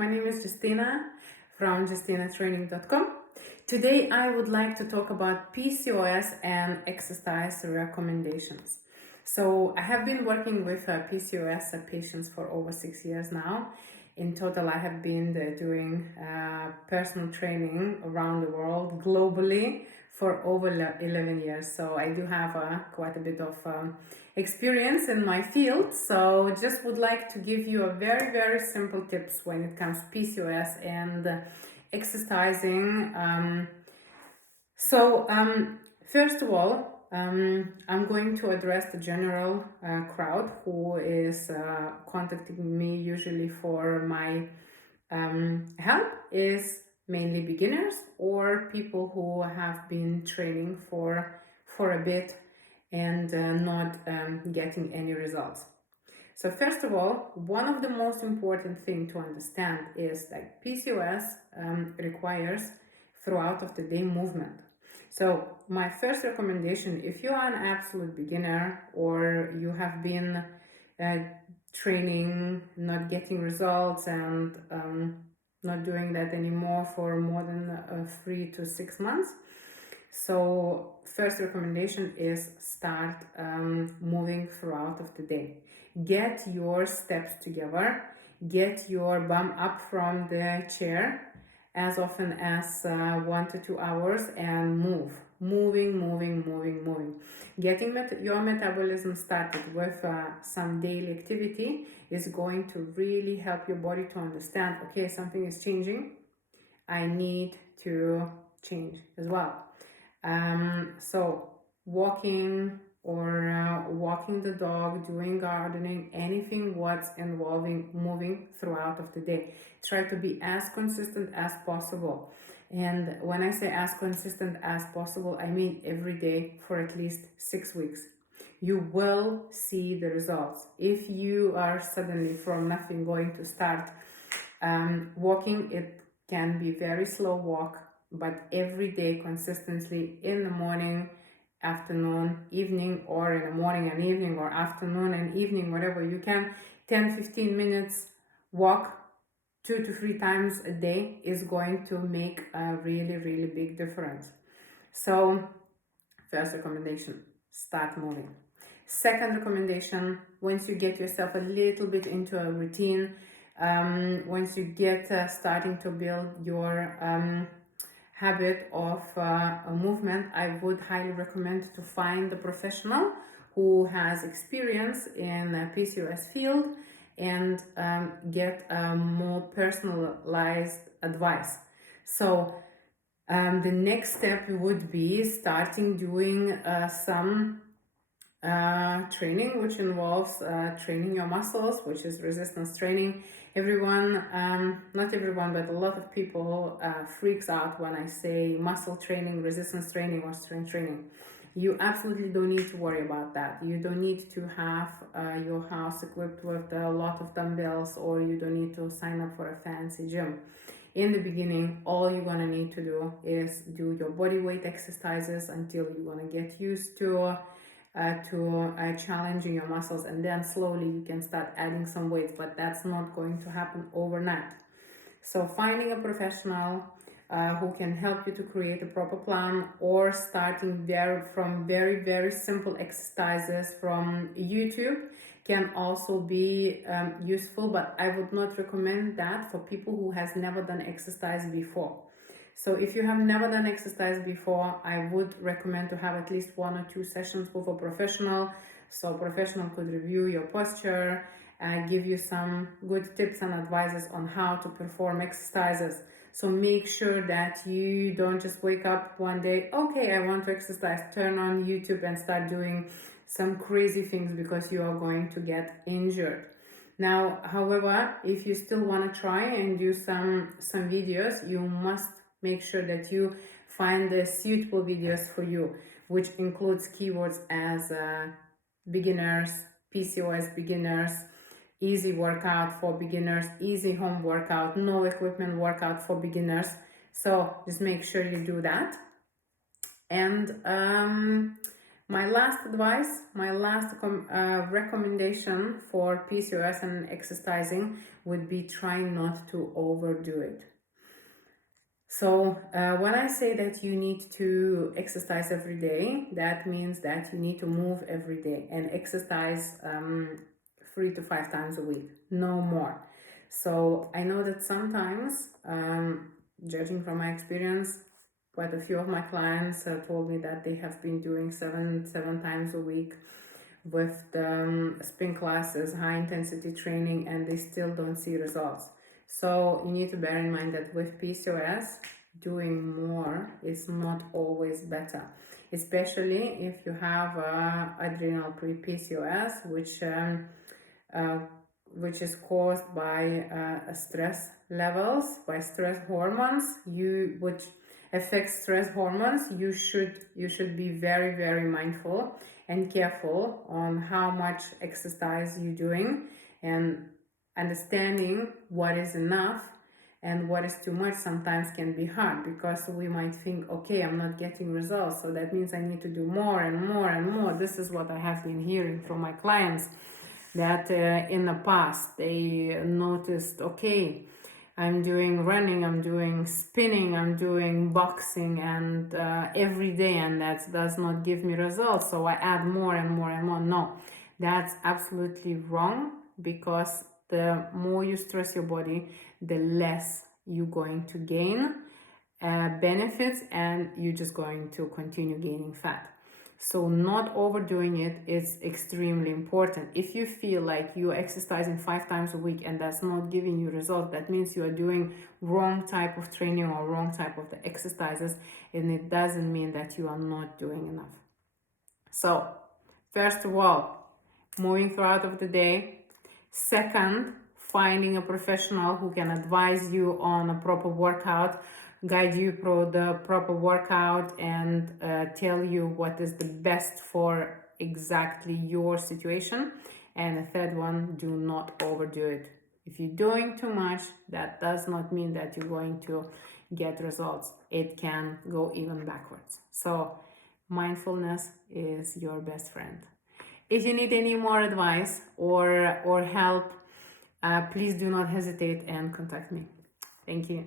My name is Justina from JustinaTraining.com. Today I would like to talk about PCOS and exercise recommendations. So I have been working with PCOS patients for over 6 years now. In total, I have been doing personal training around the world globally for over 11 years. So I do have quite a bit of experience in my field. So just would like to give you a very simple tips when it comes to PCOS and exercising. First of all, I'm going to address the general crowd who is contacting me usually for my help is mainly beginners or people who have been training for a bit and not getting any results. So first of all, one of the most important thing to understand is that PCOS requires throughout of the day movement. So my first recommendation, if you are an absolute beginner or you have been training, not getting results and not doing that anymore for more than 3 to 6 months, so first recommendation is start moving throughout of the day. Get your steps together, get your bum up from the chair as often as 1 to 2 hours and moving. Getting your metabolism started with some daily activity is going to really help your body to understand, okay, something is changing, I need to change as well. So walking or walking the dog, doing gardening, anything what's involving moving throughout of the day. Try to be as consistent as possible. And when I say as consistent as possible, I mean every day for at least 6 weeks. You will see the results. If you are suddenly from nothing going to start walking, it can be very slow walk, but every day consistently in the morning, afternoon, evening, or in the morning and evening, or afternoon and evening, whatever you can, 10-15 minutes walk 2 to 3 times a day is going to make a really big difference. So first recommendation, start moving. Second recommendation, once you get yourself a little bit into a routine, once you get starting to build your habit of a movement, I would highly recommend to find a professional who has experience in the PCOS field and get more personalized advice. So the next step would be starting doing some training, which involves training your muscles, which is resistance training. Everyone, not everyone, but a lot of people freaks out when I say muscle training, resistance training, or strength training. You absolutely don't need to worry about that. You don't need to have your house equipped with a lot of dumbbells, or you don't need to sign up for a fancy gym. In the beginning, all you're gonna need to do is do your body weight exercises until you're gonna get used to challenging your muscles, and then slowly you can start adding some weights, but that's not going to happen overnight. So finding a professional who can help you to create a proper plan, or starting from very simple exercises from YouTube can also be useful, but I would not recommend that for people who has never done exercise before. So if you have never done exercise before, I would recommend to have at least 1 or 2 sessions with a professional. So a professional could review your posture, give you some good tips and advices on how to perform exercises. So make sure that you don't just wake up one day, okay, I want to exercise, turn on YouTube and start doing some crazy things, because you are going to get injured. Now, however, if you still want to try and do some videos, you must make sure that you find the suitable videos for you, which includes keywords as beginners, PCOS beginners, easy workout for beginners, easy home workout, no equipment workout for beginners. So just make sure you do that. And My last advice, my last recommendation for PCOS and exercising would be try not to overdo it. So when I say that you need to exercise every day, that means that you need to move every day and exercise 3 to 5 times a week, no more. So I know that sometimes, judging from my experience, quite a few of my clients told me that they have been doing seven times a week with the spin classes, high intensity training, and they still don't see results. So you need to bear in mind that with PCOS, doing more is not always better, especially if you have adrenal pre-PCOS, which is caused by stress levels, by stress hormones, which affects stress hormones. You should be very, very mindful and careful on how much exercise you're doing, and understanding what is enough and what is too much sometimes can be hard, because we might think, okay, I'm not getting results, so that means I need to do more and more and more. This is what I have been hearing from my clients, that in the past they noticed, okay, I'm doing running, I'm doing spinning, I'm doing boxing, and every day, and that does not give me results, so I add more and more and more. No, that's absolutely wrong, because the more you stress your body, the less you're going to gain benefits, and you're just going to continue gaining fat. So not overdoing it is extremely important. If you feel like you're exercising 5 times a week and that's not giving you results, that means you are doing wrong type of training or wrong type of the exercises, and it doesn't mean that you are not doing enough. So first of all, moving throughout of the day. Second, finding a professional who can advise you on a proper workout, guide you through the proper workout, and tell you what is the best for exactly your situation. And the third one, do not overdo it. If you're doing too much, that does not mean that you're going to get results. It can go even backwards. So mindfulness is your best friend. If you need any more advice or help, please do not hesitate and contact me. Thank you.